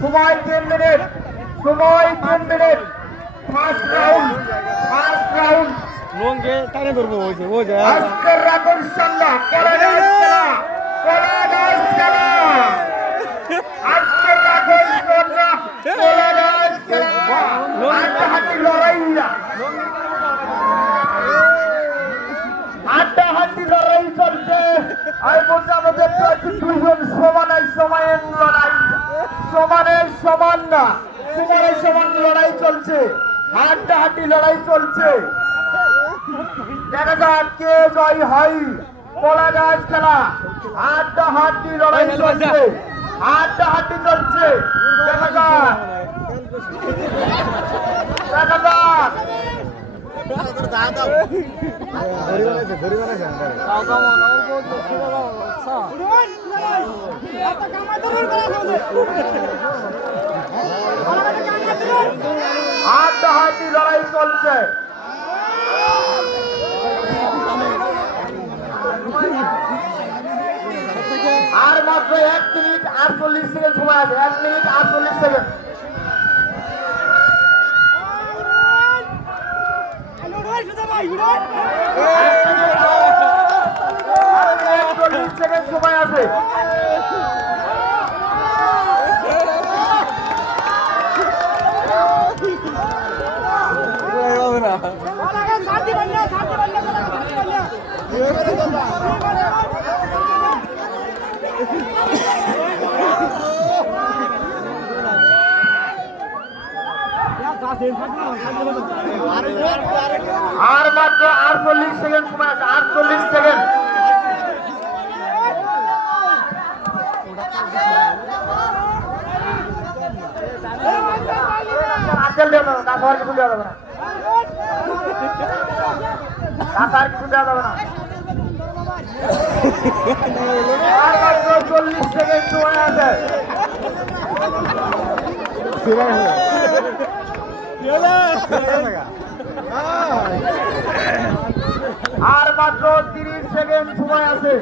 সময় 3 মিনিট, সময় 3 minute. First round লঙ্গে টানে ধরবো ওই যে আজকের আকর্ষণটা কলাগাছ খেলা আজকের আকর্ষণটা কলাগাছ খেলা হাড্ডাহাড্ডি লড়াই হাড্ডাহাড্ডি লড়াই চলছে। আর বলতে আমরা দেখতে পাচ্ছি দুইজন সমানের লড়াই, সমানের সমান না, সমানের সমান লড়াই চলছে, হাড্ডাহাড্ডি লড়াই চলছে। দেখা যাক কে জয় হয়। কলাগাছ খেলা হাড্ডাহাড্ডি লড়াই চলছে, হাড্ডাহাড্ডি চলছে। দেখা যাক দেখা যাক হাড্ডাহাড্ডি লড়াই চলছে। আর মাত্র 1 মিনিট 48 সেকেন্ড সময় আছে, 1 মিনিট 48 সেকেন্ড। 40 সেকেন্ড সময় আছে। আর মাত্র 48 সেকেন্ড সময় আছে, 48 সেকেন্ড। আচল দেওয়া যাবে না, আর কিছু দেওয়া যাবে না, আর কিছু দেওয়া যাবে না। আর মাত্র 40 সেকেন্ড সময় আছে। আর মাত্র 30 সেকেন্ড সময় আছে।